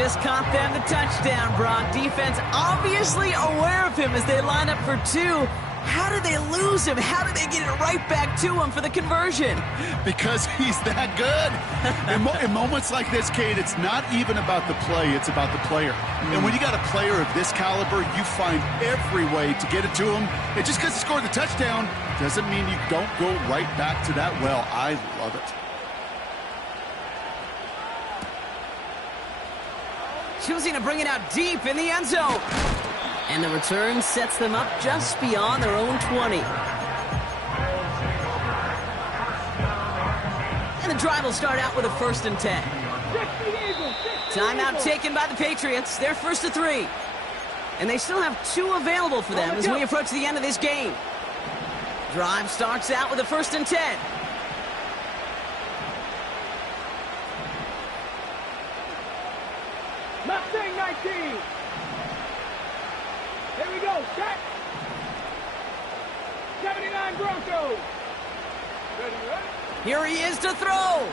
just caught them the touchdown, Brock. Defense obviously aware of him as they line up for two. How did they lose him? How did they get it right back to him for the conversion? Because he's that good. In moments like this, Kate, it's not even about the play, it's about the player. And when you got a player of this caliber, you find every way to get it to him. And just because he scored the touchdown doesn't mean you don't go right back to that well. I love it. Choosing to bring it out deep in the end zone. And the return sets them up just beyond their own 20. And the drive will start out with a 1st and 10. Timeout taken by the Patriots. They're 1st to 3. And they still have 2 available for them as we approach the end of this game. Drive starts out with a 1st and 10. Mustang 19. Here we go, set. 79 Broncos. Ready? Here he is to throw.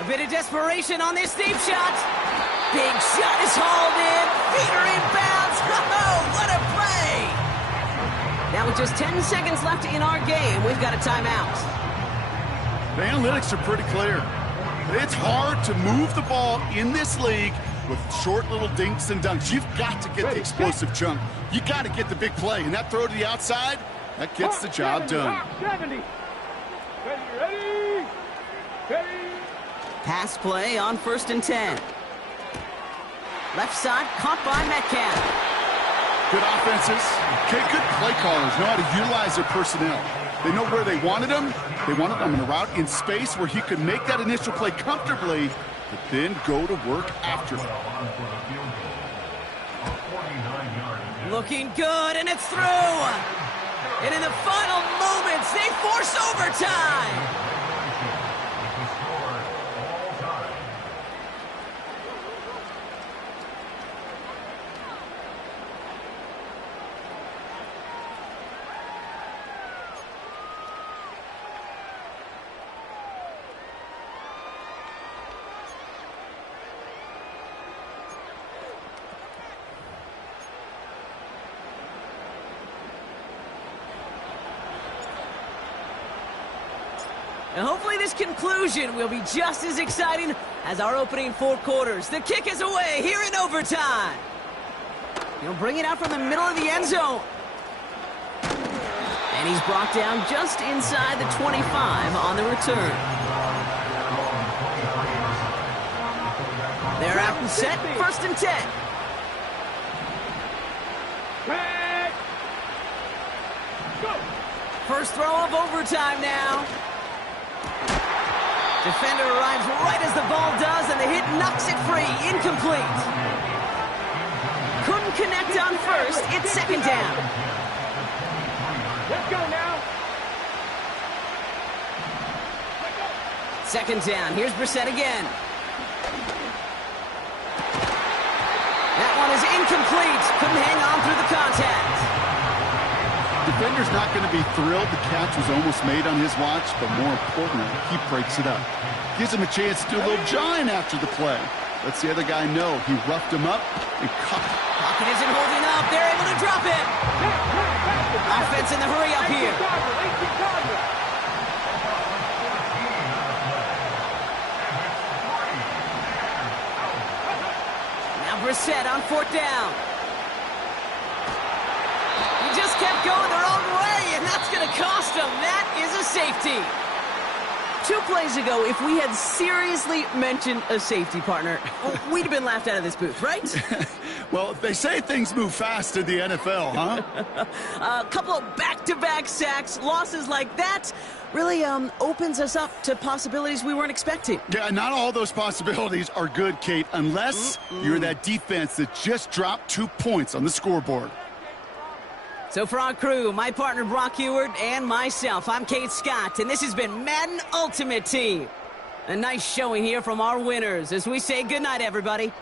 A bit of desperation on this deep shot. Big shot is hauled in. Feet are inbounds. Oh, what a play. Now with just 10 seconds left in our game, we've got a timeout. The analytics are pretty clear. It's hard to move the ball in this league with short little dinks and dunks. You've got to get the explosive chunk. You got to get the big play. And that throw to the outside, that gets the job done. 70. Ready. Pass play on 1st and 10. Left side caught by Metcalf. Good offenses. Okay, good play callers know how to utilize their personnel. They know where they wanted him. They wanted him in a route in space where he could make that initial play comfortably, but then go to work after. Looking good, and it's through. And in the final moments, they force overtime. And hopefully this conclusion will be just as exciting as our opening 4 quarters. The kick is away here in overtime. He'll bring it out from the middle of the end zone. And he's brought down just inside the 25 on the return. They're out and set, 1st and 10. First throw of overtime now. Defender arrives right as the ball does, and the hit knocks it free. Incomplete. Couldn't connect on 1st. It's 2nd down. Let's go now. 2nd down. Here's Brissett again. That one is incomplete. Couldn't hang on through the contact. Defender's not going to be thrilled the catch was almost made on his watch, but more importantly, he breaks it up. Gives him a chance to do a little jawing after the play. Lets the other guy know he roughed him up and caught it. Pocket isn't holding up. They're able to drop it. Offense in the hurry up here. Now Brissett on 4th down. He just kept going the wrong way, and that's going to cost him. That is a safety. 2 plays ago, if we had seriously mentioned a safety partner, we'd have been laughed out of this booth, right? Well, they say things move fast in the NFL, huh? A couple of back-to-back sacks, losses like that, really opens us up to possibilities we weren't expecting. Yeah, not all those possibilities are good, Kate, unless you're that defense that just dropped 2 points on the scoreboard. So for our crew, my partner Brock Ewart and myself, I'm Kate Scott, and this has been Madden Ultimate Team. A nice showing here from our winners as we say goodnight, everybody.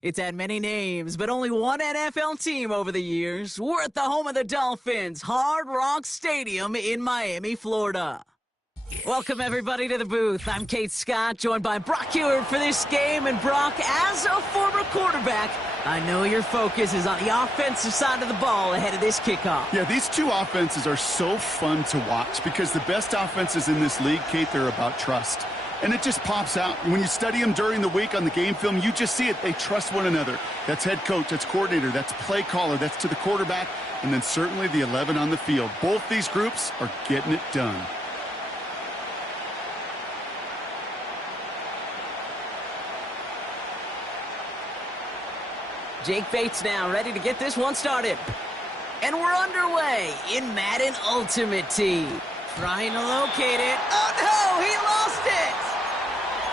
It's had many names, but only one NFL team over the years. We're at the home of the Dolphins, Hard Rock Stadium in Miami, Florida. Welcome, everybody, to the booth. I'm Kate Scott, joined by Brock Hewitt for this game. And Brock, as a former quarterback, I know your focus is on the offensive side of the ball ahead of this kickoff. Yeah, these two offenses are so fun to watch because the best offenses in this league, Kate, they're about trust. And it just pops out. When you study them during the week on the game film, you just see it. They trust one another. That's head coach, that's coordinator, that's play caller, that's to the quarterback, and then certainly the 11 on the field. Both these groups are getting it done. Jake Bates now ready to get this one started. And we're underway in Madden Ultimate Team. Trying to locate it. Oh, no! He lost it!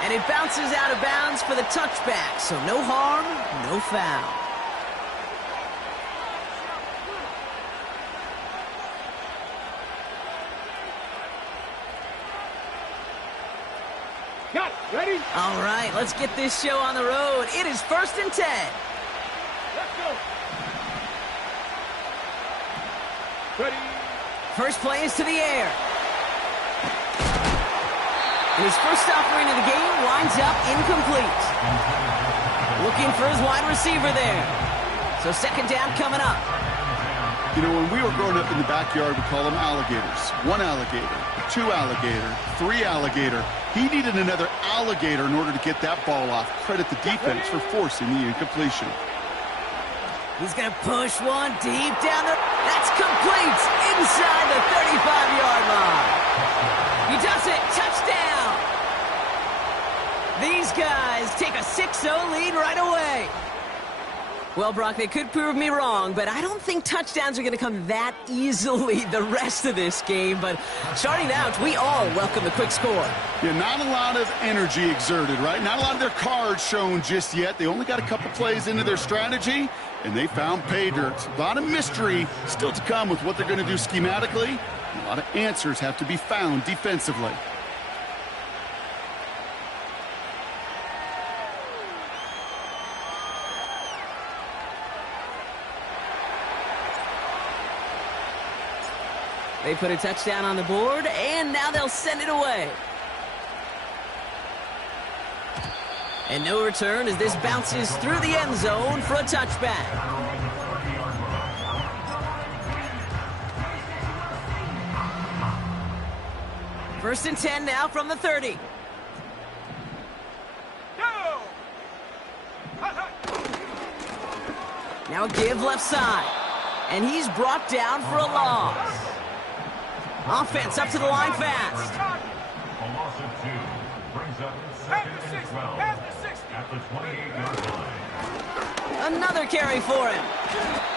And it bounces out of bounds for the touchback. So no harm, no foul. Got it. Ready? All right, let's get this show on the road. It is 1st and 10. Let's go. Ready? First play is to the air. His first offering of the game winds up incomplete. Looking for his wide receiver there. So second down coming up. You know, when we were growing up in the backyard, we call them alligators. 1 alligator, 2 alligator, 3 alligator. He needed another alligator in order to get that ball off. Credit the defense for forcing the incompletion. He's going to push one deep down the... That's complete inside the 35-yard line. He does it. Touchdown. These guys take a 6-0 lead right away. Well, Brock, they could prove me wrong, but I don't think touchdowns are going to come that easily the rest of this game. But starting out, we all welcome the quick score. Yeah, not a lot of energy exerted, right? Not a lot of their cards shown just yet. They only got a couple plays into their strategy, and they found pay dirt. A lot of mystery still to come with what they're going to do schematically. A lot of answers have to be found defensively. They put a touchdown on the board, and now they'll send it away. And no return as this bounces through the end zone for a touchback. First and 10 now from the 30. Now a give left side. And he's brought down for a loss. Offense up to the line fast. A loss of 2 brings up second and 12 at the 28-yard line. Another carry for him.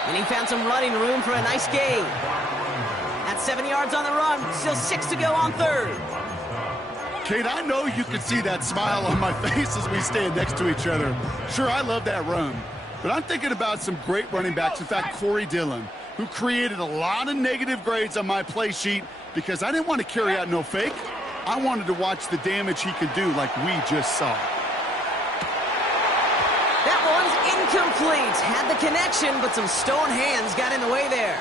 And he found some running room for a nice gain. At 7 yards on the run, still 6 to go on third. Kate, I know you can see that smile on my face as we stand next to each other. Sure, I love that run. But I'm thinking about some great running backs. In fact, Corey Dillon, who created a lot of negative grades on my play sheet because I didn't want to carry out no fake. I wanted to watch the damage he could do like we just saw. That one's incomplete. Had the connection, but some stone hands got in the way there.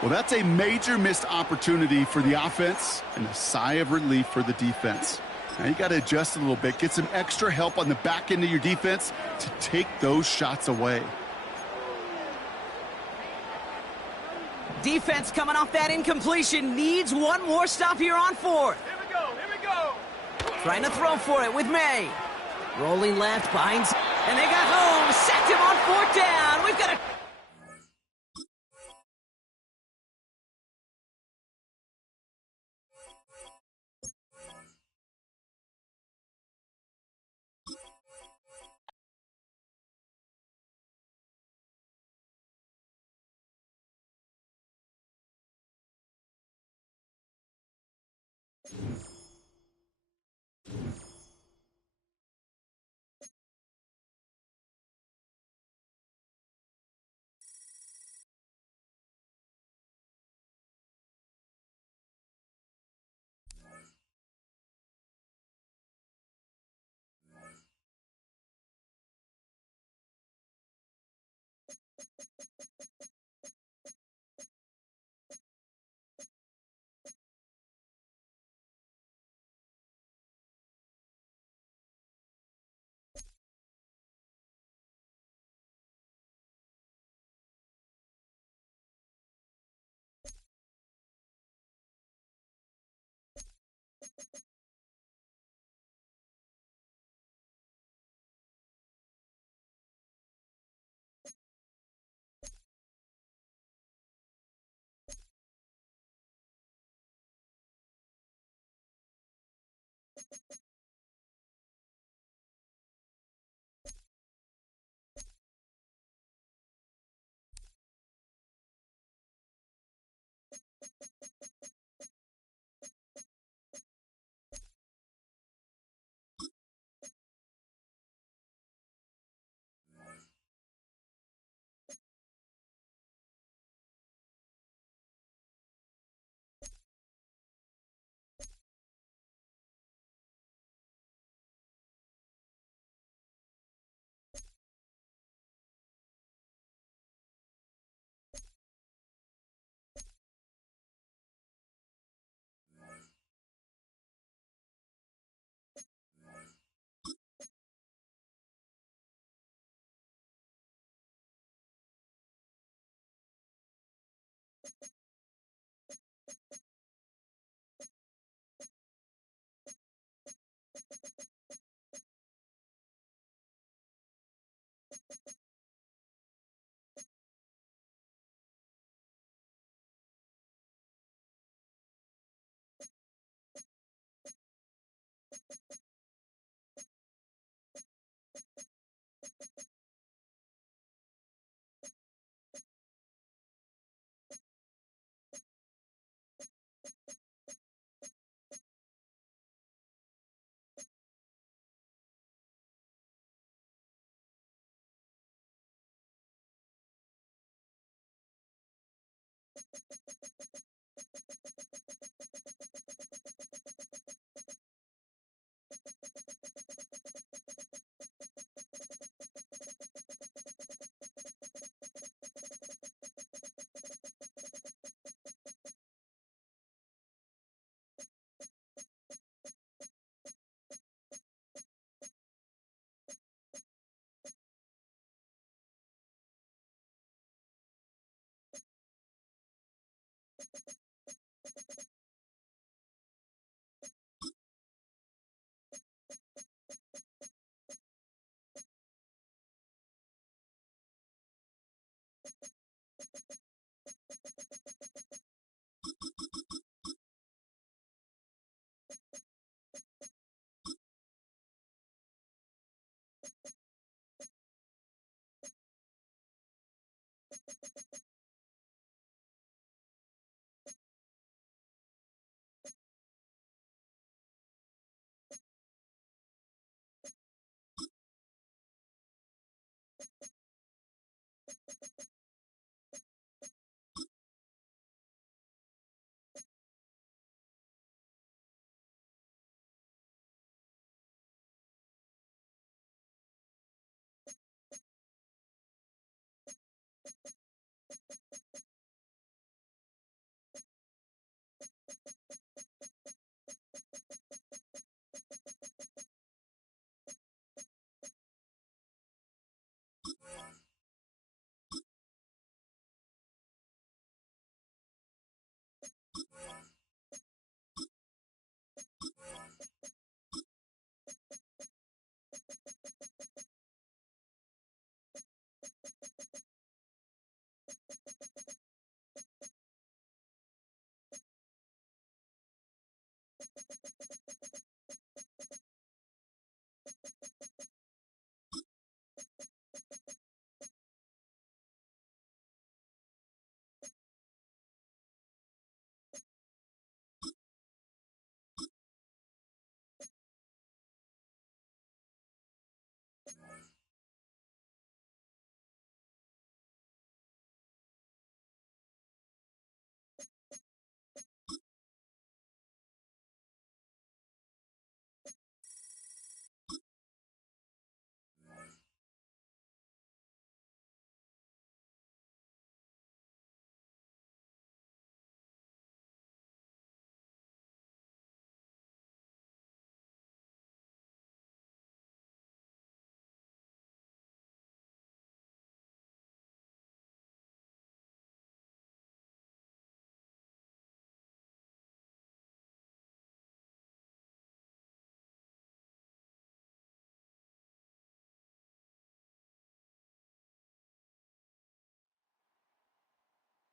Well, that's a major missed opportunity for the offense and a sigh of relief for the defense. Now you got to adjust a little bit, get some extra help on the back end of your defense to take those shots away. Defense coming off that incompletion needs one more stop here on fourth. Here we go. Trying to throw for it with May. Rolling left behind, and they got home. Sacked him on fourth down. We've got a...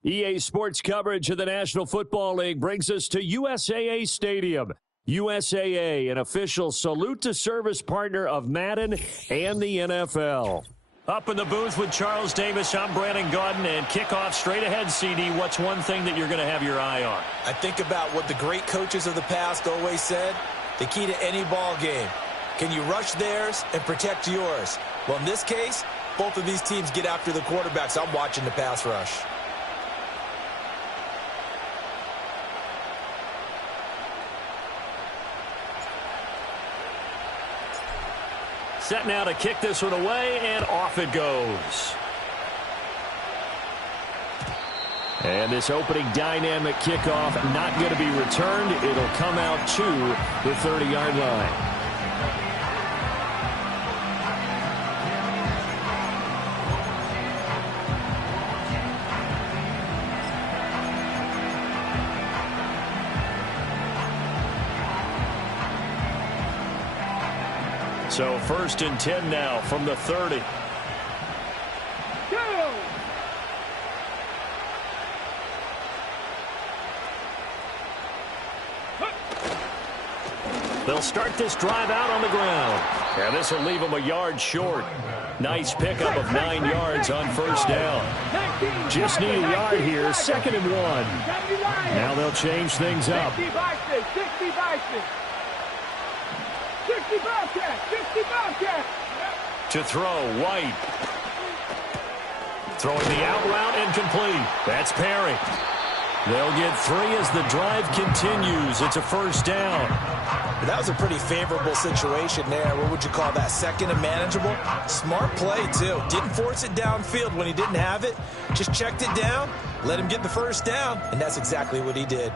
EA Sports coverage of the National Football League brings us to USAA Stadium. USAA, an official salute to service partner of Madden and the NFL. Up in the booth with Charles Davis, I'm Brandon Gaudin, and kickoff straight ahead, CD. What's one thing that you're going to have your eye on? I think about what the great coaches of the past always said. The key to any ball game. Can you rush theirs and protect yours? Well, in this case, both of these teams get after the quarterbacks. I'm watching the pass rush. Set now to kick this one away, and off it goes. And this opening dynamic kickoff not going to be returned. It'll come out to the 30-yard line. So 1st and 10 now from the 30. Go! They'll start this drive out on the ground. And this will leave them a yard short. Nice pickup of 9 yards on 1st down. Just need a yard here, 2nd and 1. Now they'll change things up. 60 Bison. 60 Bobcat. To throw, White. Throwing the out route incomplete. That's Perry. They'll get 3 as the drive continues. It's a 1st down. That was a pretty favorable situation there. What would you call that? 2nd and manageable? Smart play, too. Didn't force it downfield when he didn't have it. Just checked it down, let him get the 1st down, and that's exactly what he did.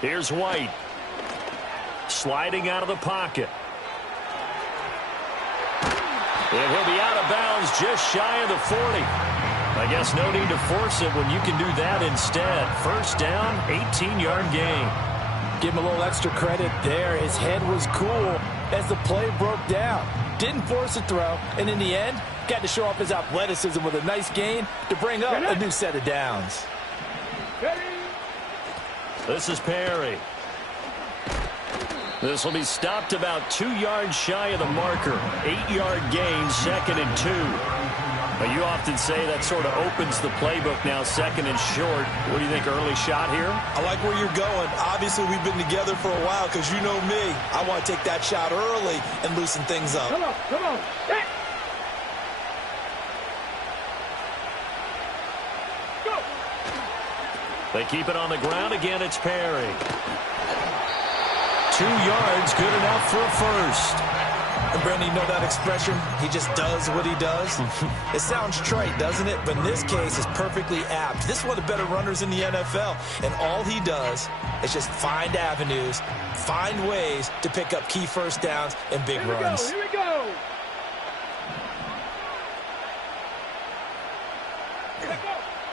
Here's White. Sliding out of the pocket. And he'll be out of bounds just shy of the 40. I guess no need to force it when you can do that instead. 1st down, 18-yard gain. Give him a little extra credit there. His head was cool as the play broke down. Didn't force a throw, and in the end, got to show off his athleticism with a nice gain to bring up a new set of downs. This is Perry. This will be stopped about 2 yards shy of the marker. 8-yard gain, 2nd and 2. Now, you often say that sort of opens the playbook now, 2nd and short. What do you think, early shot here? I like where you're going. Obviously, we've been together for a while because you know me. I want to take that shot early and loosen things up. Come on. Hey. They keep it on the ground again. It's Perry. 2 yards, good enough for a 1st. And Brandon, you know that expression? He just does what he does. It sounds trite, doesn't it? But in this case, it's perfectly apt. This is one of the better runners in the NFL. And all he does is just find avenues, find ways to pick up key 1st downs and big runs. Here we go.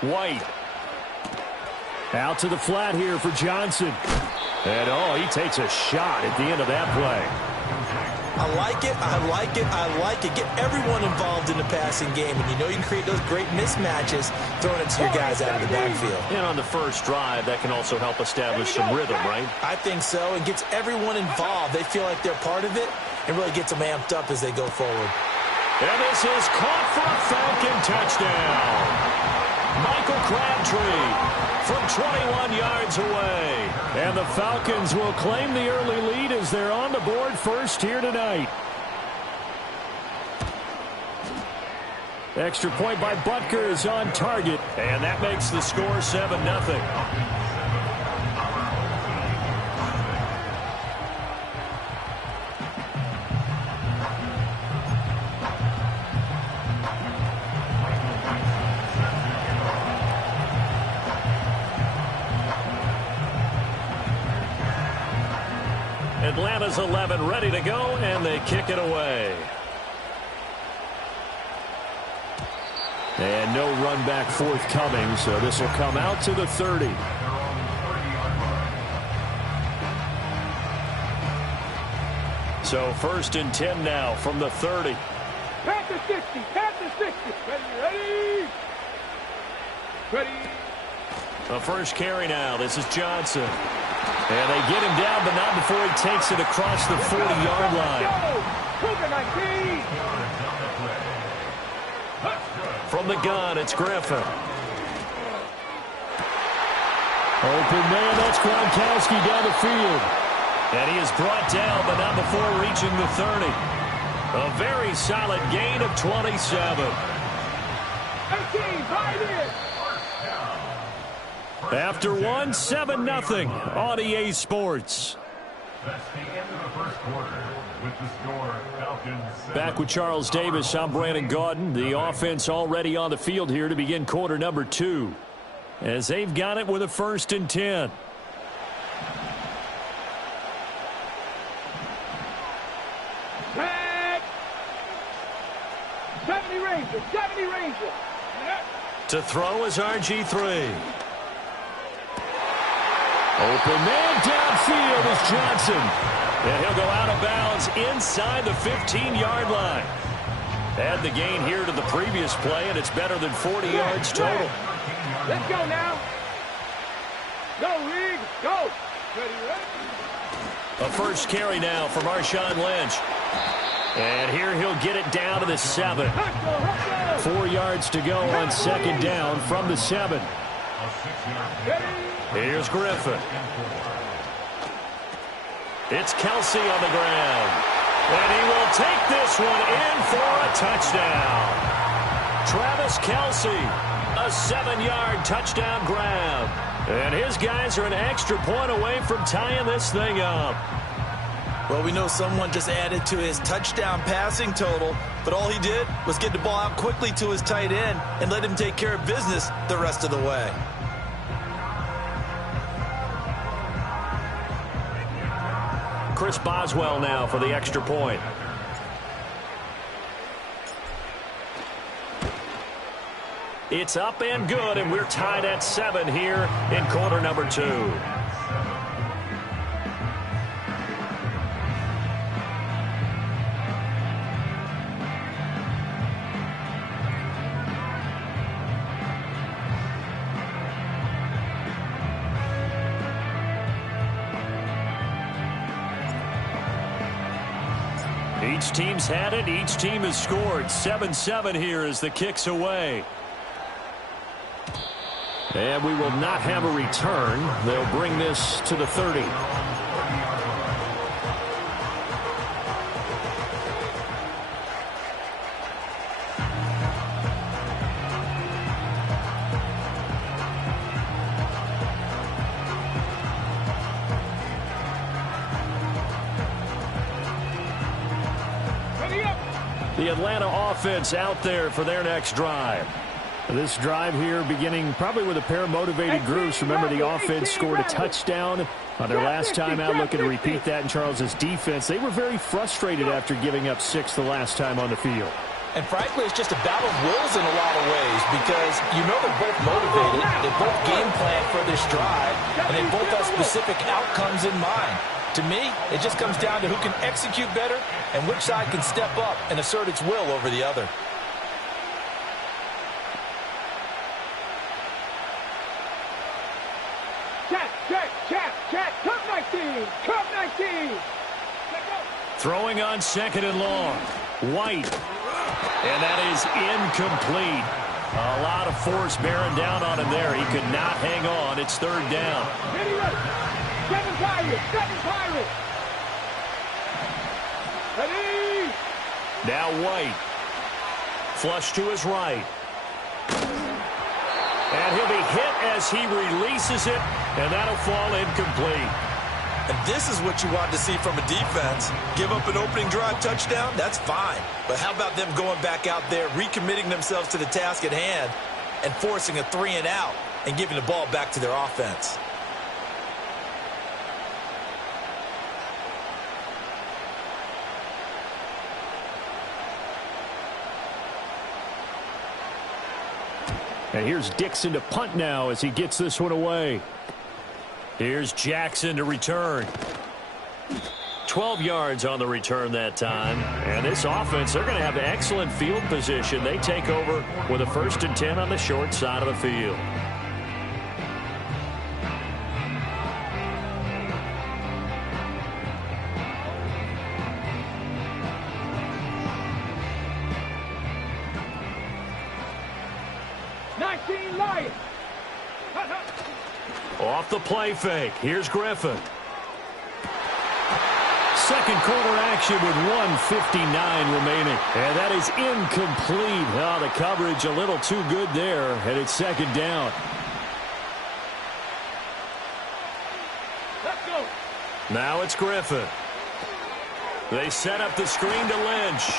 White. Out to the flat here for Johnson. And, oh, he takes a shot at the end of that play. I like it, I like it, I like it. Get everyone involved in the passing game, and you know you can create those great mismatches throwing it to your guys out of the backfield. And on the first drive, that can also help establish some rhythm, right? I think so, and gets everyone involved. They feel like they're part of it, and really gets them amped up as they go forward. And this is caught for a Falcon touchdown. Michael Crabtree from 21 yards away. And the Falcons will claim the early lead as they're on the board first here tonight. Extra point by Butker is on target, and that makes the score 7-0. Atlanta's 11 ready to go, and they kick it away. And no run back forthcoming, so this will come out to the 30. So 1st and 10 now from the 30. Pass the 60, pass the 60. Ready, ready. The first carry now. This is Johnson. And they get him down, but not before he takes it across the 40-yard line. From the gun, it's Griffin. Open man, that's Gronkowski down the field. And he is brought down, but not before reaching the 30. A very solid gain of 27. 18, right in. After one, 7-0 on EA Sports. That's the end of the first quarter with the score Falcons 7. Back with Charles Davis, I'm Brandon Gaudin. The offense already on the field here to begin quarter number 2. As they've got it with a 1st and 10. Back. 70 Rangers, 70 Rangers. To throw is RG3. Open man downfield is Johnson. And he'll go out of bounds inside the 15-yard line. Add the gain here to the previous play, and it's better than 40 yards total. Let's go now. Go, Rig. Go. Ready, ready. A first carry now for Marshawn Lynch. And here he'll get it down to the 7. 4 yards to go on 2nd down from the 7. Here's Griffin. It's Kelsey on the ground. And he will take this one in for a touchdown. Travis Kelsey, a 7-yard touchdown grab. And his guys are an extra point away from tying this thing up. Well, we know someone just added to his touchdown passing total, but all he did was get the ball out quickly to his tight end and let him take care of business the rest of the way. Chris Boswell now for the extra point. It's up and good, and we're tied at 7 here in quarter number 2. Each team's had it. Each team has scored. 7-7 here as the kick's away. And we will not have a return. They'll bring this to the 30. The Atlanta offense out there for their next drive. This drive here beginning probably with a pair of motivated groups. Remember, the offense scored a touchdown on their last time out. Looking to repeat that in Charles's defense. They were very frustrated after giving up 6 the last time on the field. And frankly, it's just a battle of wills in a lot of ways because you know they're both motivated, they both game plan for this drive, and they both have specific outcomes in mind. To me, it just comes down to who can execute better and which side can step up and assert its will over the other. Check. Cup 19. Throwing on 2nd and long. White. And that is incomplete. A lot of force bearing down on him there. He could not hang on. It's 3rd down. Seven Pirates. Ready. Now White. Flush to his right. And he'll be hit as he releases it, and that'll fall incomplete. And this is what you want to see from a defense. Give up an opening drive touchdown, that's fine. But how about them going back out there, recommitting themselves to the task at hand, and forcing a 3-and-out and giving the ball back to their offense? And here's Dixon to punt now as he gets this one away. Here's Jackson to return. 12 yards on the return that time. And this offense, they're going to have excellent field position. They take over with a 1st and 10 on the short side of the field. Off the play fake. Here's Griffin. 2nd quarter action with 1:59 remaining. And that is incomplete. Oh, the coverage a little too good there. And it's 2nd down. Let's go. Now it's Griffin. They set up the screen to Lynch.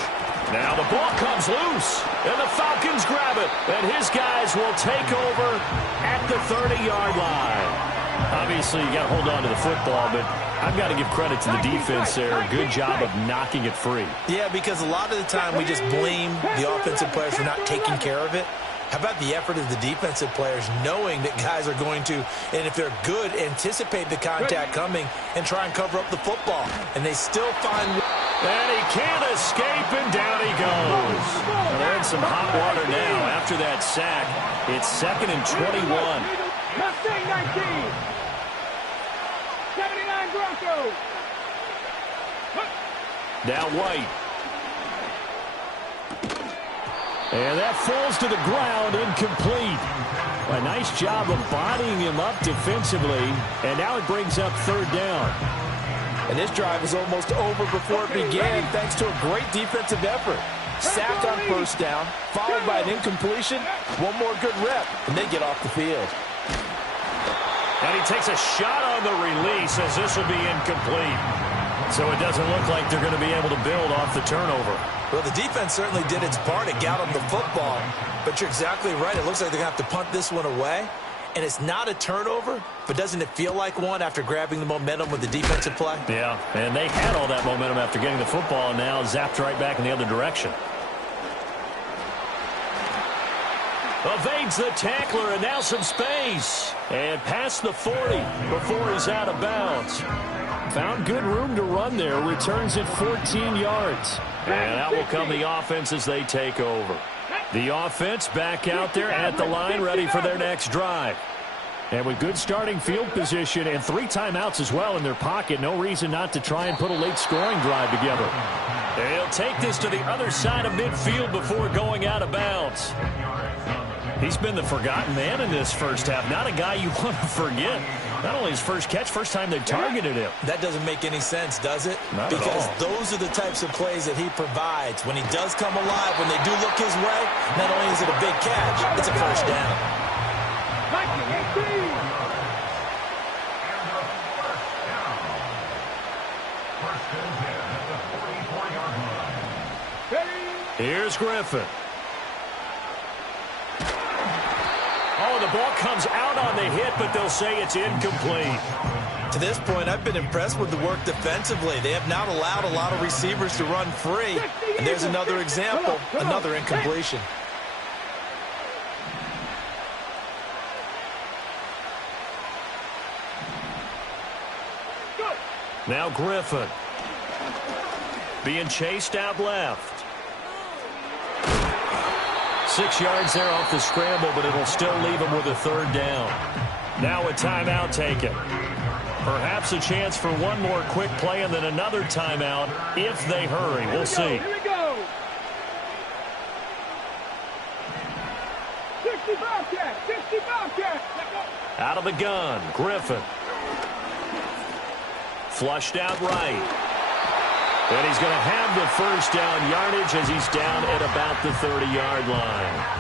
Now the ball comes loose, and the Falcons grab it. And his guys will take over at the 30-yard line. Obviously, you got to hold on to the football, but I've got to give credit to the defense there. Good job of knocking it free. Yeah, because a lot of the time we just blame the offensive players for not taking care of it. How about the effort of the defensive players knowing that guys are going to, and if they're good, anticipate the contact coming and try and cover up the football. And they still find... And he can't escape, and down he goes. Well, they're in some hot water now after that sack. It's 2nd and 21. Mustang 19. 79 Broncos. Now White. And that falls to the ground, incomplete. A nice job of bodying him up defensively. And now it brings up 3rd down. And this drive was almost over before it began thanks to a great defensive effort. Sack on 1st down, followed by an incompletion. One more good rep, and they get off the field. And he takes a shot on the release as this will be incomplete. So it doesn't look like they're going to be able to build off the turnover. Well, the defense certainly did its part to get them the football. But you're exactly right. It looks like they're going to have to punt this one away. And it's not a turnover, but doesn't it feel like one after grabbing the momentum with the defensive play? Yeah, and they had all that momentum after getting the football, and now zapped right back in the other direction. Evades the tackler, and now some space. And past the 40 before he's out of bounds. Found good room to run there. Returns at 14 yards. And out will come the offense as they take over. The offense back out there at the line, ready for their next drive. And with good starting field position and 3 timeouts as well in their pocket, no reason not to try and put a late scoring drive together. They'll take this to the other side of midfield before going out of bounds. He's been the forgotten man in this first half. Not a guy you want to forget. Not only his first catch, first time they targeted him. That doesn't make any sense, does it? Not at all. Because those are the types of plays that he provides. When he does come alive, when they do look his way, not only is it a big catch, it's a first down. 19-18. Here's Griffin. Oh, the ball comes out on the hit, but they'll say it's incomplete. To this point, I've been impressed with the work defensively. They have not allowed a lot of receivers to run free. And there's another example, another incompletion. Now Griffin. Being chased out left. 6 yards there off the scramble, but it'll still leave him with a third down. Now a timeout taken. Perhaps a chance for one more quick play and then another timeout if they hurry. We'll see. Here we go. 60 Bobcat, 60 Bobcat. Out of the gun, Griffin. Flushed out right. And he's going to have the first down yardage as he's down at about the 30-yard line.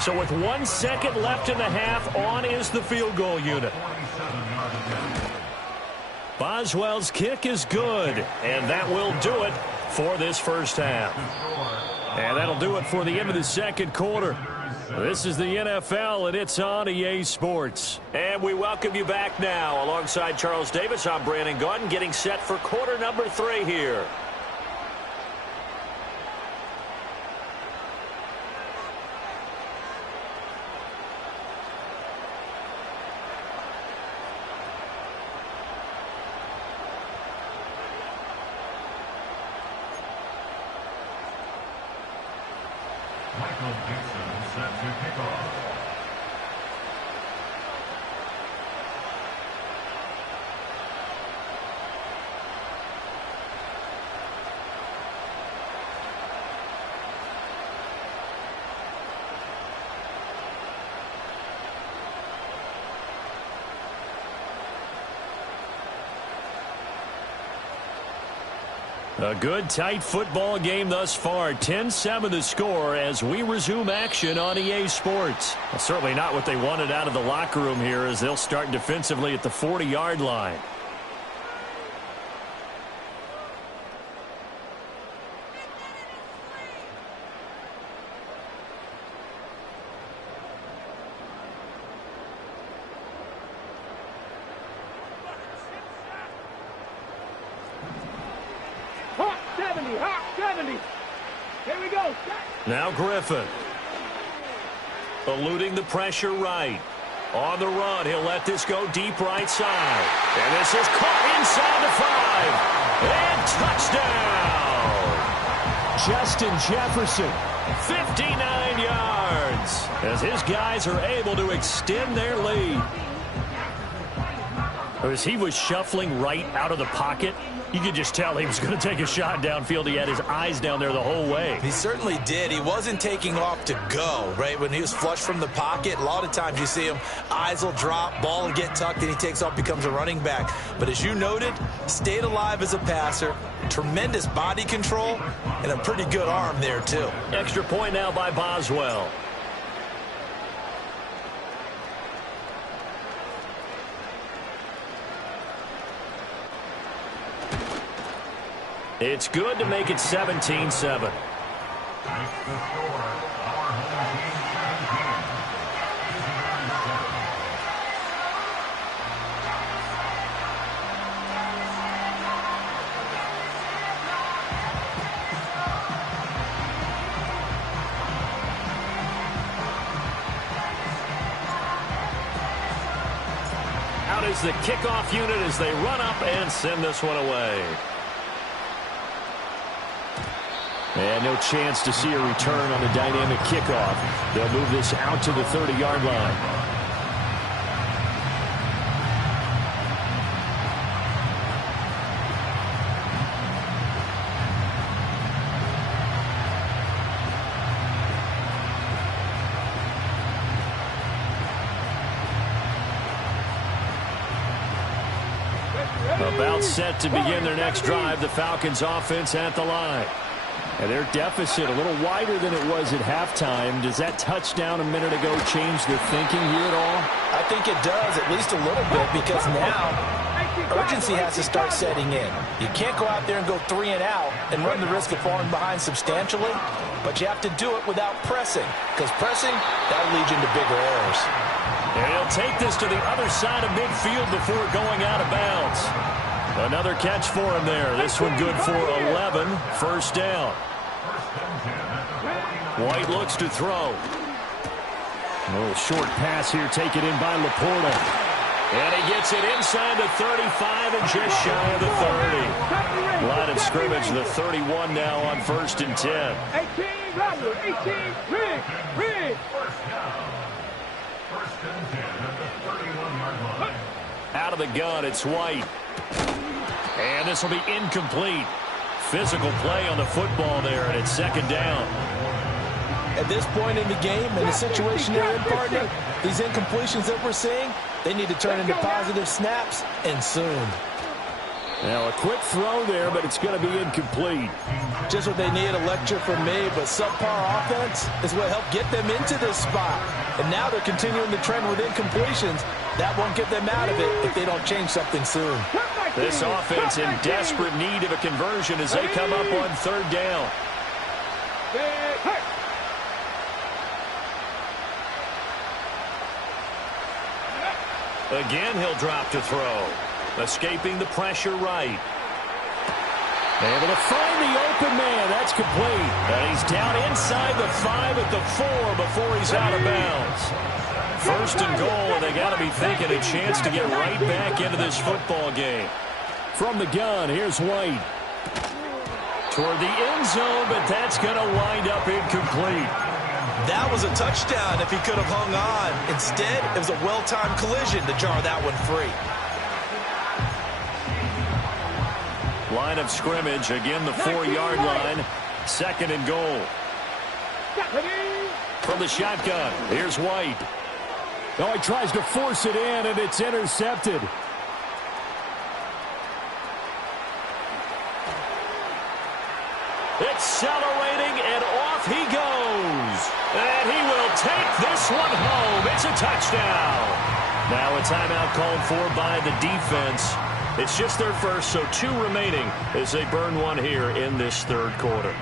So with 1 second left in the half, on is the field goal unit. Boswell's kick is good, and that will do it for this first half. And that'll do it for the end of the second quarter. This is the NFL, and it's on EA Sports. And we welcome you back now. Alongside Charles Davis, I'm Brandon Gaudin, getting set for quarter number 3 here. Set to kick off. A good, tight football game thus far. 10-7 the score as we resume action on EA Sports. Well, certainly not what they wanted out of the locker room here as they'll start defensively at the 40-yard line. Hot 70. Here we go. Now Griffin. Eluding the pressure right. On the run, he'll let this go deep right side. And this is caught inside the 5. And touchdown! Justin Jefferson, 59 yards. As his guys are able to extend their lead. As he was shuffling right out of the pocket, you could just tell he was going to take a shot downfield. He had his eyes down there the whole way. He certainly did. He wasn't taking off to go, right? When he was flushed from the pocket, a lot of times you see him, eyes will drop, ball will get tucked, and he takes off, becomes a running back. But as you noted, stayed alive as a passer, tremendous body control, and a pretty good arm there, too. Extra point now by Boswell. It's good to make it 17-7. Out is the kickoff unit as they run up and send this one away. And no chance to see a return on the dynamic kickoff. They'll move this out to the 30-yard line. About set to begin their next drive, the Falcons offense at the line. And their deficit a little wider than it was at halftime. Does that touchdown a minute ago change their thinking here at all? I think it does, at least a little bit, because now urgency has to start setting in. You can't go out there and go 3 and out and run the risk of falling behind substantially, but you have to do it without pressing, because pressing, that'll lead you into bigger errors. And he'll take this to the other side of midfield before going out of bounds. Another catch for him there. This one good for 11. First down. White looks to throw. A little short pass here taken in by Laporta. And he gets it inside the 35 and just shy of the 30. Line of scrimmage, the 31 now on 1st and 10. 18, Robert. 18, Riggs. Riggs. First and 10 at the 31-yard line. Out of the gun, it's White. And this will be incomplete. Physical play on the football there, and it's 2nd down. At this point in the game, in the situation they're in, partner, these incompletions that we're seeing, they need to turn into positive snaps, and soon. Now, a quick throw there, but it's going to be incomplete. Just what they need, a lecture from me, but subpar offense is what helped get them into this spot. And now they're continuing the trend with incompletions. That won't get them out of it if they don't change something soon. This offense in desperate need of a conversion as they come up on 3rd down. Again, he'll drop to throw. Escaping the pressure right. Able to find the open man. That's complete. And he's down inside the 5 at the 4 before he's out of bounds. 1st and goal, and they got to be thinking a chance to get right back into this football game. From the gun, here's White. Toward the end zone, but that's going to wind up incomplete. That was a touchdown if he could have hung on. Instead, it was a well-timed collision to jar that one free. Line of scrimmage, again the 4-yard line. 2nd and goal. From the shotgun, here's White. Oh, he tries to force it in, and it's intercepted. Accelerating, and off he goes. And he will take this one home. It's a touchdown. Now a timeout called for by the defense. It's just their first, so 2 remaining as they burn one here in this 3rd quarter.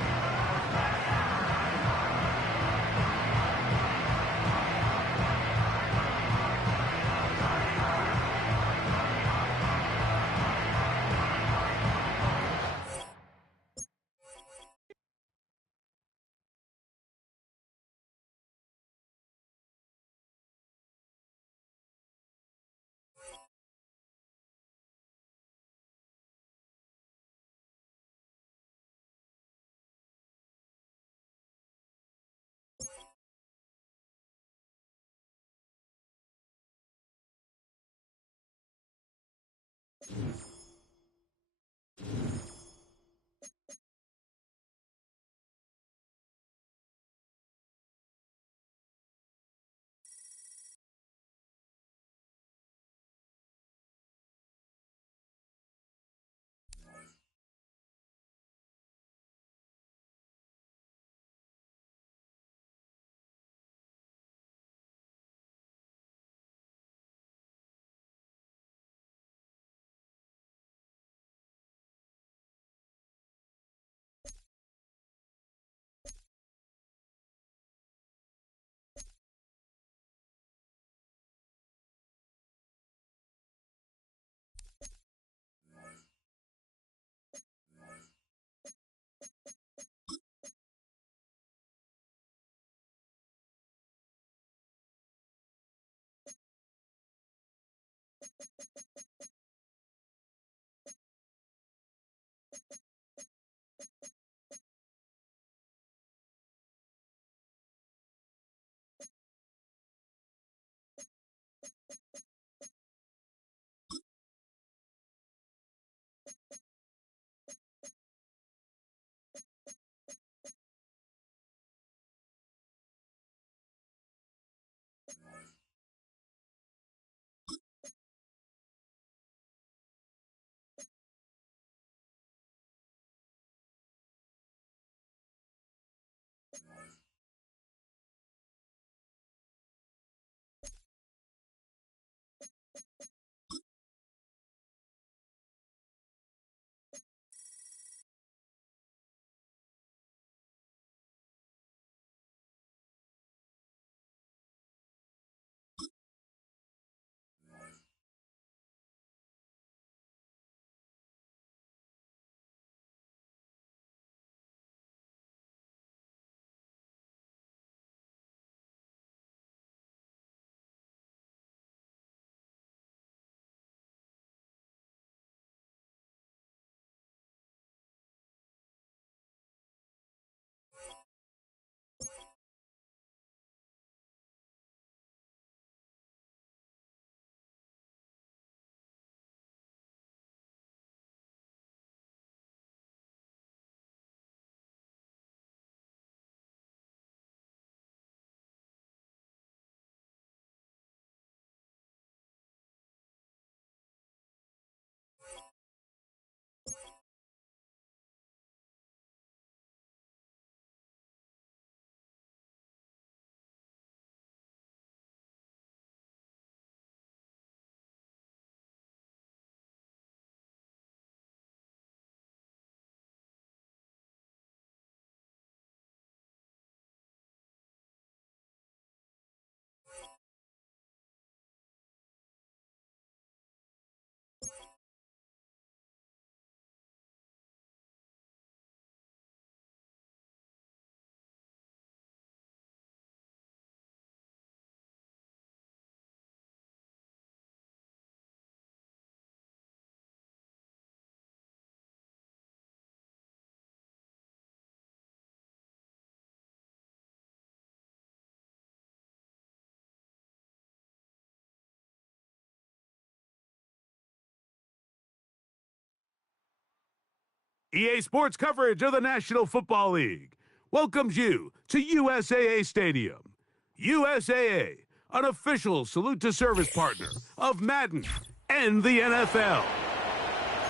EA Sports coverage of the National Football League welcomes you to USAA Stadium. USAA, an official salute-to-service partner of Madden and the NFL.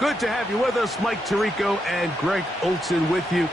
Good to have you with us. Mike Tirico and Greg Olson with you.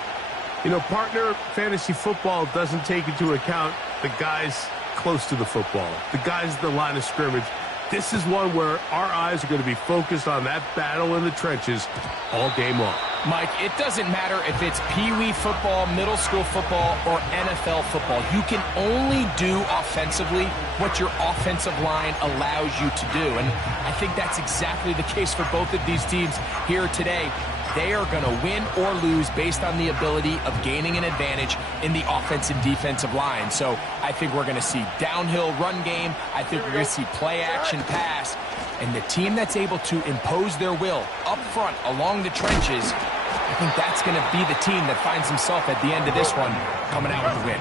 You know, partner, fantasy football doesn't take into account the guys close to the football, the guys at the line of scrimmage. This is one where our eyes are going to be focused on that battle in the trenches all game long. Mike, it doesn't matter if it's Pee-wee football, middle school football, or NFL football. You can only do offensively what your offensive line allows you to do. And I think that's exactly the case for both of these teams here today. They are going to win or lose based on the ability of gaining an advantage in the offensive and defensive line. So I think we're going to see downhill run game. I think we're going to see play action pass. And the team that's able to impose their will up front along the trenches, I think that's going to be the team that finds himself at the end of this one coming out with the win.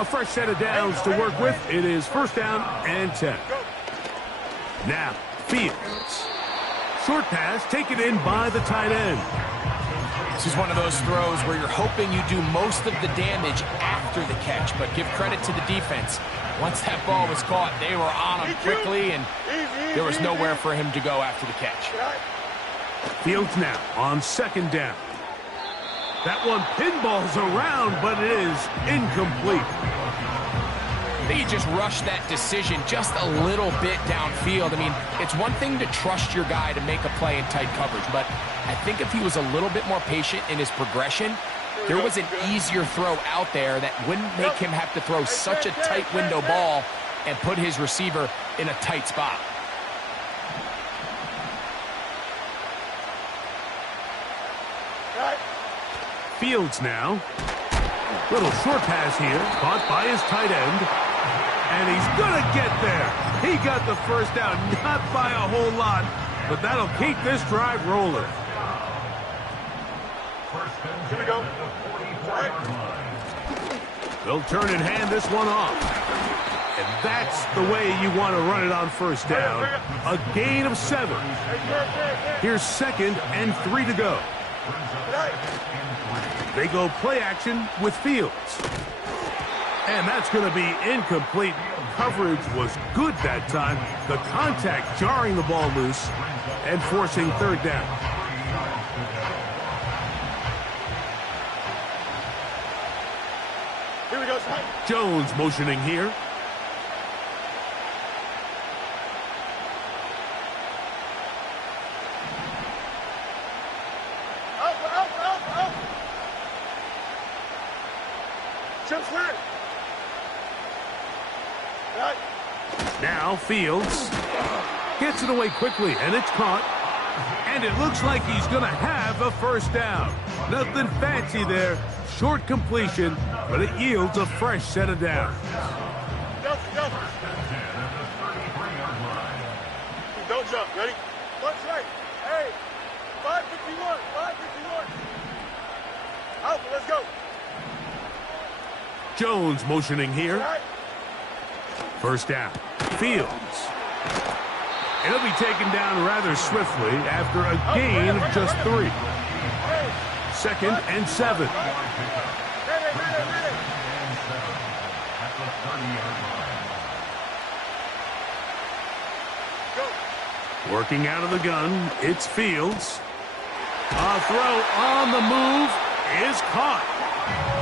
A fresh set of downs to work with. It is first down and 10. Now, Fields. Short pass taken in by the tight end. This is one of those throws where you're hoping you do most of the damage after the catch, but give credit to the defense. Once that ball was caught, they were on him quickly, and there was nowhere for him to go after the catch. Fields now on second down. That one pinballs around, but it is incomplete. I think he just rushed that decision just a little bit downfield. I mean, it's one thing to trust your guy to make a play in tight coverage, but I think if he was a little bit more patient in his progression, there was an easier throw out there that wouldn't make him have to throw such a tight window ball and put his receiver in a tight spot. Fields now. Little short pass here, caught by his tight end. And he's going to get there. He got the first down, not by a whole lot, but that'll keep this drive rolling. Here we go. They'll turn and hand this one off. And that's the way you want to run it on first down. A gain of 7. Here's second and 3 to go. They go play action with Fields. And that's going to be incomplete. Coverage was good that time. The contact jarring the ball loose and forcing third down. Here we go, son. Jones motioning here. Out. Jump clear. Right. Now Fields gets it away quickly, and it's caught. And it looks like he's going to have a first down. Nothing fancy there. Short completion, but it yields a fresh set of downs. Go. Don't jump. Ready? Punch right. Hey. 551. Out. Let's go. Jones motioning here. Right. First down. Fields. And he'll be taken down rather swiftly after a gain of just 3. Second and 7. Working out of the gun, it's Fields. A throw on the move is caught.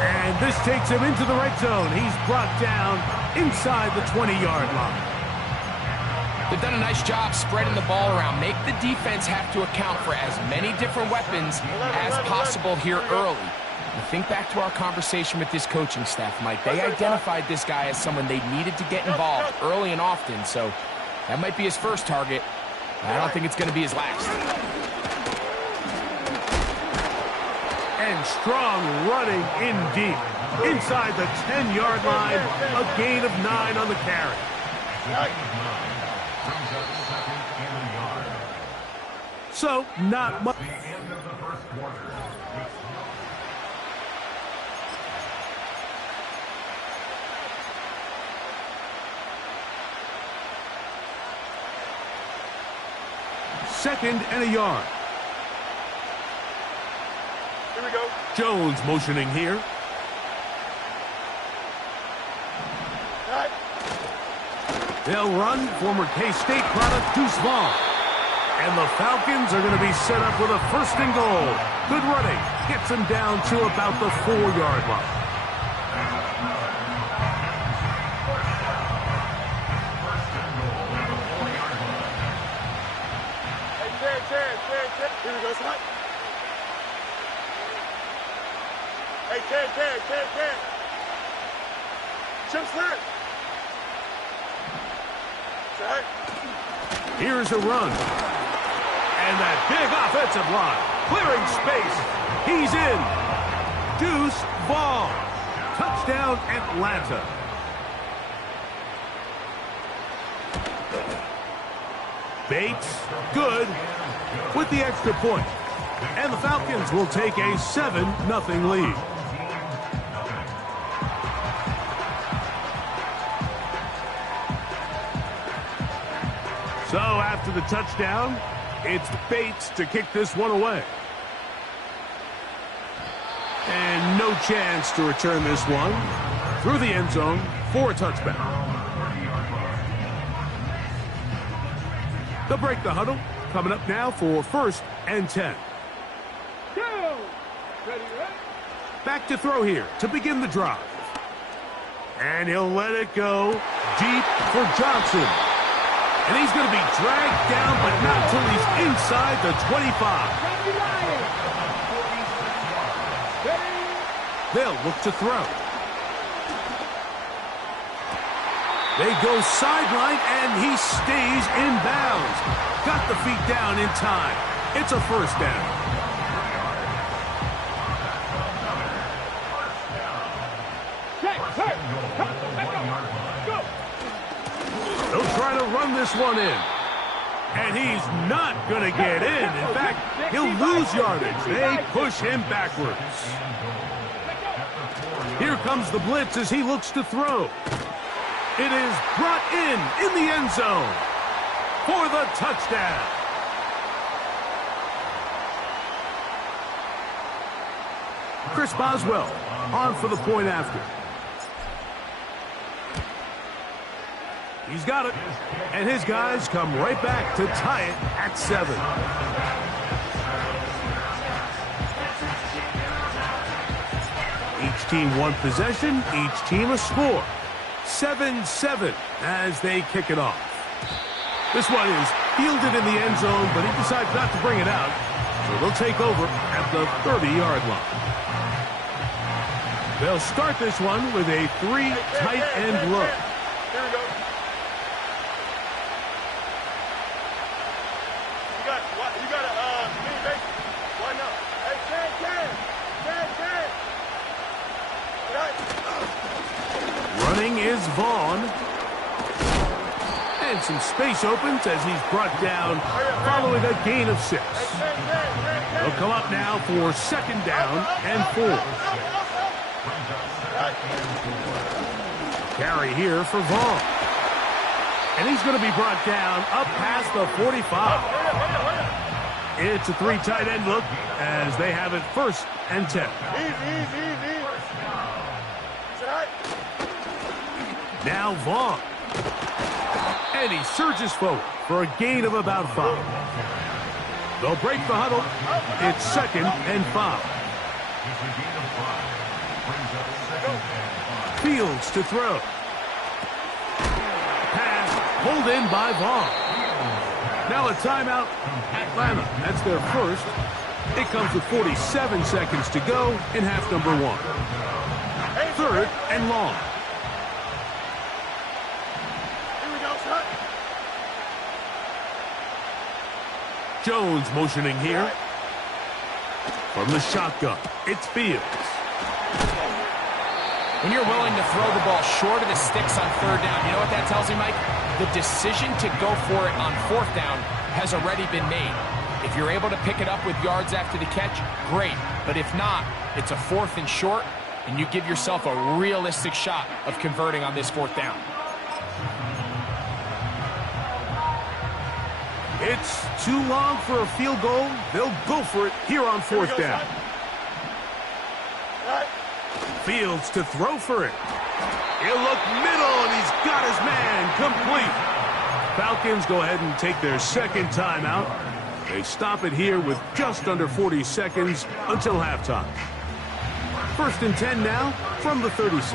And this takes him into the red zone. He's brought down inside the 20-yard line. They've done a nice job spreading the ball around. Make the defense have to account for as many different weapons as possible here early. And think back to our conversation with this coaching staff, Mike. They identified this guy as someone they needed to get involved early and often. So that might be his first target. I don't think it's going to be his last. And strong running in deep. Inside the 10-yard line, a gain of 9 on the carry. So, not much. Second and a yard. Jones motioning here. They'll run former K-State product Deuce Vaughn. And the Falcons are going to be set up with a 1st and goal. Good running. Gets them down to about the 4-yard line. Here we go, son. Hey, Ted. Jump set. Set. Here's a run. And that big offensive line. Clearing space. He's in. Deuce Vaughn. Touchdown, Atlanta. Bates, good, with the extra point. And the Falcons will take a 7-0 lead. So after the touchdown, it's Bates to kick this one away. And no chance to return this one through the end zone for a touchback. They'll break the huddle. Coming up now for 1st and 10. Back to throw here to begin the drive. And he'll let it go deep for Johnson. And he's going to be dragged down, but not until he's inside the 25. They'll look to throw. They go sideline, and he stays in bounds. Got the feet down in time. It's a 1st down. They'll try to run this one in. And he's not going to get in. In fact, he'll lose yardage. They push him backwards. Here comes the blitz as he looks to throw. It is brought in the end zone for the touchdown. Chris Boswell on for the point after. He's got it, and his guys come right back to tie it at 7. Each team one possession, each team a score. 7-7 as they kick it off. This one is fielded in the end zone, but he decides not to bring it out, so they'll take over at the 30-yard line. They'll start this one with a 3 tight end look. Here we go. You got a mini base. Why not? Hey, Ken. Running is Vaughn. And some space opens as he's brought down following a gain of 6. They'll come up now for 2nd down and 4. Carry here for Vaughn. And he's going to be brought down up past the 45. It's a 3 tight end look as they have it 1st and 10. Now Vaughn. And he surges forward for a gain of about 5. They'll break the huddle. It's 2nd and 5. Fields to throw. Pass pulled in by Vaughn. Now a timeout. Atlanta. That's their 1st. It comes with 47 seconds to go in half number 1. 3rd and long. Jones motioning here. From the shotgun, it's Fields. When you're willing to throw the ball short of the sticks on 3rd down, you know what that tells me, Mike? The decision to go for it on 4th down has already been made. If you're able to pick it up with yards after the catch, great. But if not, it's a 4th and short, and you give yourself a realistic shot of converting on this 4th down. It's too long for a field goal. They'll go for it here on 4th down. Fields to throw for it. He'll look middle, and he's got his man complete. Falcons go ahead and take their second timeout. They stop it here with just under 40 seconds until halftime. 1st and 10 now from the 36.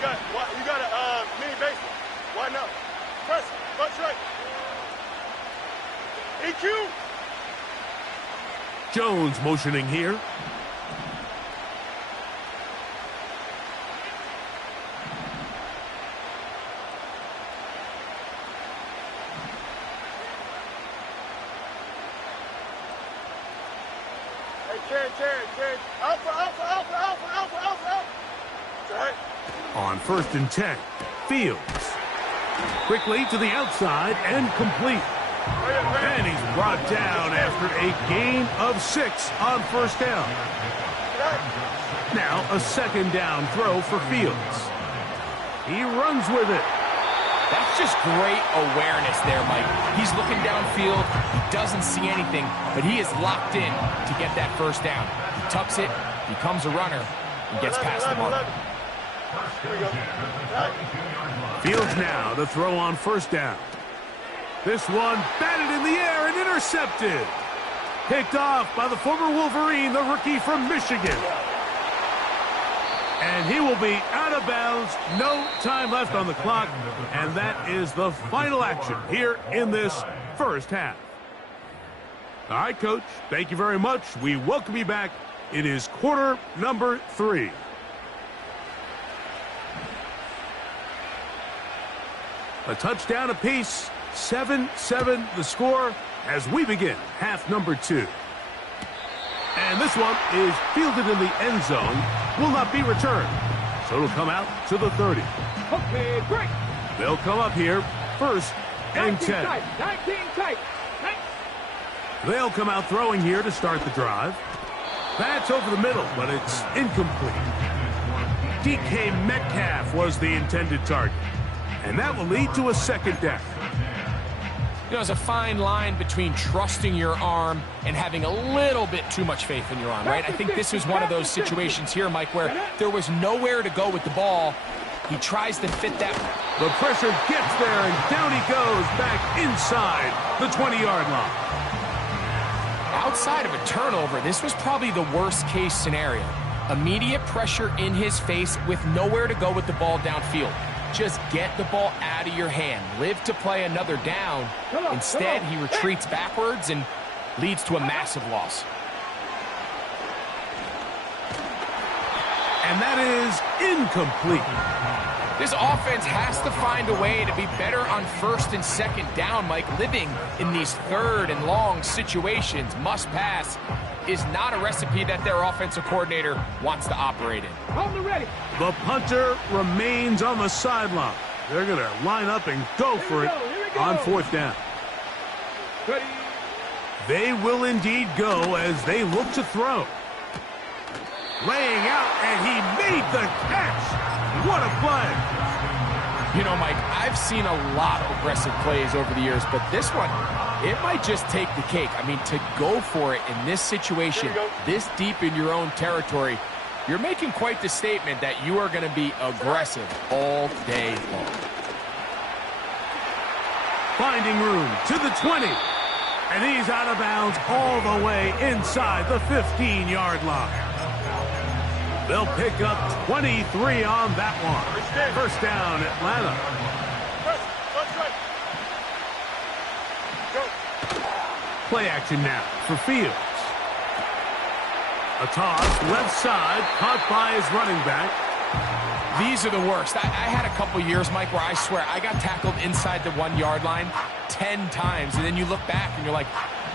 You got a mini basement. Why not? Press, punch right. EQ. Jones motioning here. Cherry. Alpha. Right. On 1st and 10, Fields. Quickly to the outside and complete. And he's brought down after a gain of 6 on 1st down. Now a 2nd down throw for Fields. He runs with it. That's just great awareness there, Mike. He's looking downfield. He doesn't see anything, but he is locked in to get that 1st down. He tucks it, becomes a runner, and gets past the mark. Fields now to throw on 1st down. This one batted in the air and intercepted. Picked off by the former Wolverine, the rookie from Michigan. And he will be out of bounds. No time left on the clock. And that is the final action here in this 1st half. All right, Coach, thank you very much. We welcome you back. It is quarter number 3. A touchdown apiece. 7-7 the score as we begin half number 2. And this one is fielded in the end zone. Will not be returned. So it'll come out to the 30. Okay, break. They'll come up here 1st and 10. 19 tight. They'll come out throwing here to start the drive. That's over the middle, but it's incomplete. DK Metcalf was the intended target. And that will lead to a 2nd down. You know, there's a fine line between trusting your arm and having a little bit too much faith in your arm, right? I think this was one of those situations here, Mike, where there was nowhere to go with the ball. He tries to fit that. The pressure gets there, and down he goes back inside the 20-yard line. Outside of a turnover, this was probably the worst-case scenario. Immediate pressure in his face with nowhere to go with the ball downfield. Just get the ball out of your hand. Live to play another down. Instead, he retreats backwards and leads to a massive loss. And that is incomplete. This offense has to find a way to be better on 1st and 2nd down, Mike. Living in these 3rd and long situations, must pass, is not a recipe that their offensive coordinator wants to operate in. On the ready. The punter remains on the sideline. They're going to line up and go for it on 4th down. Ready. They will indeed go as they look to throw. Laying out, and he made the catch. What a play. You know, Mike, I've seen a lot of aggressive plays over the years, but this one, it might just take the cake. I mean, to go for it in this situation, this deep in your own territory, you're making quite the statement that you are going to be aggressive all day long. Finding room to the 20. And he's out of bounds all the way inside the 15-yard line. They'll pick up 23 on that one. 1st down, Atlanta. Play action now for Fields. A toss, left side, caught by his running back. These are the worst. I had a couple years, Mike, where I swear I got tackled inside the 1-yard line 10 times. And then you look back and you're like,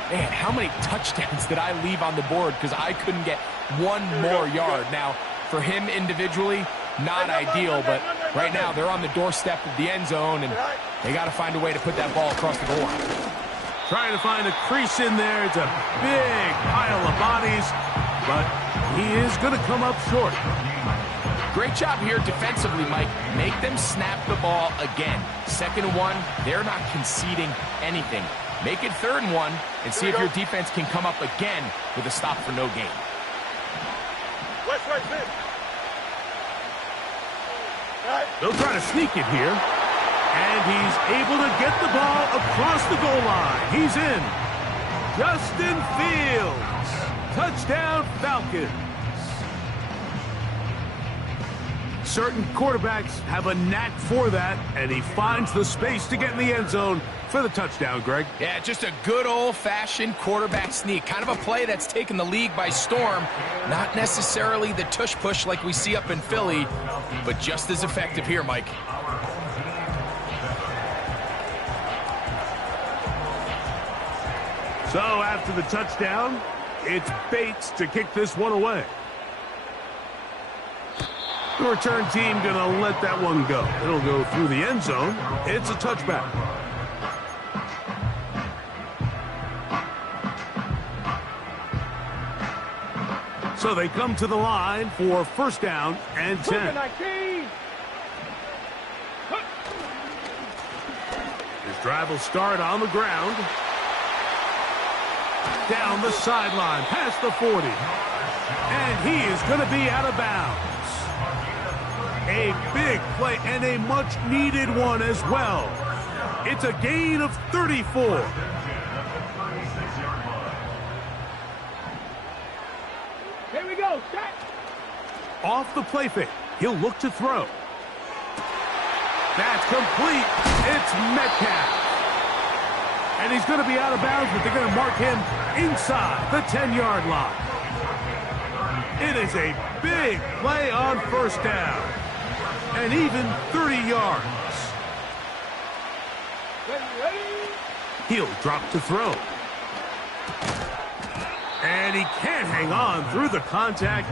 man, how many touchdowns did I leave on the board because I couldn't get one more yard? Now, for him individually, not ideal, but right now they're on the doorstep of the end zone, and they got to find a way to put that ball across the goal line. Trying to find a crease in there. It's a big pile of bodies, but he is going to come up short. Great job here defensively, Mike. Make them snap the ball again. 2nd and 1, they're not conceding anything. Make it 3rd and 1 and see if your defense can come up again with a stop for no gain. West right, They'll try to sneak it here. And he's able to get the ball across the goal line. He's in. Justin Fields. Touchdown, Falcons. Certain quarterbacks have a knack for that, and he finds the space to get in the end zone for the touchdown, Greg. Yeah, just a good old-fashioned quarterback sneak. Kind of a play that's taken the league by storm. Not necessarily the tush-push like we see up in Philly, but just as effective here, Mike. So after the touchdown, it's Bates to kick this one away. The return team going to let that one go. It'll go through the end zone. It's a touchback. So they come to the line for first down and 10. His drive will start on the ground. Down the sideline, past the 40. And he is going to be out of bounds. A big play and a much-needed one as well. It's a gain of 34. Here we go, set. Off the play fake, he'll look to throw. That's complete. It's Metcalf. And he's going to be out of bounds, but they're going to mark him inside the 10-yard line. It is a big play on first down. And even 30 yards. He'll drop to throw. And he can't hang on through the contact.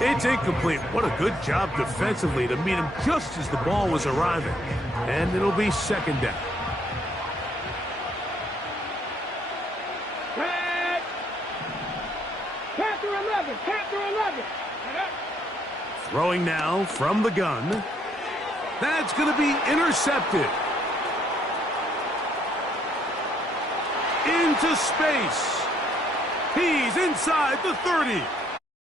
It's incomplete. What a good job defensively to meet him just as the ball was arriving. And it'll be second down. Throwing now from the gun. That's going to be intercepted. Into space. He's inside the 30.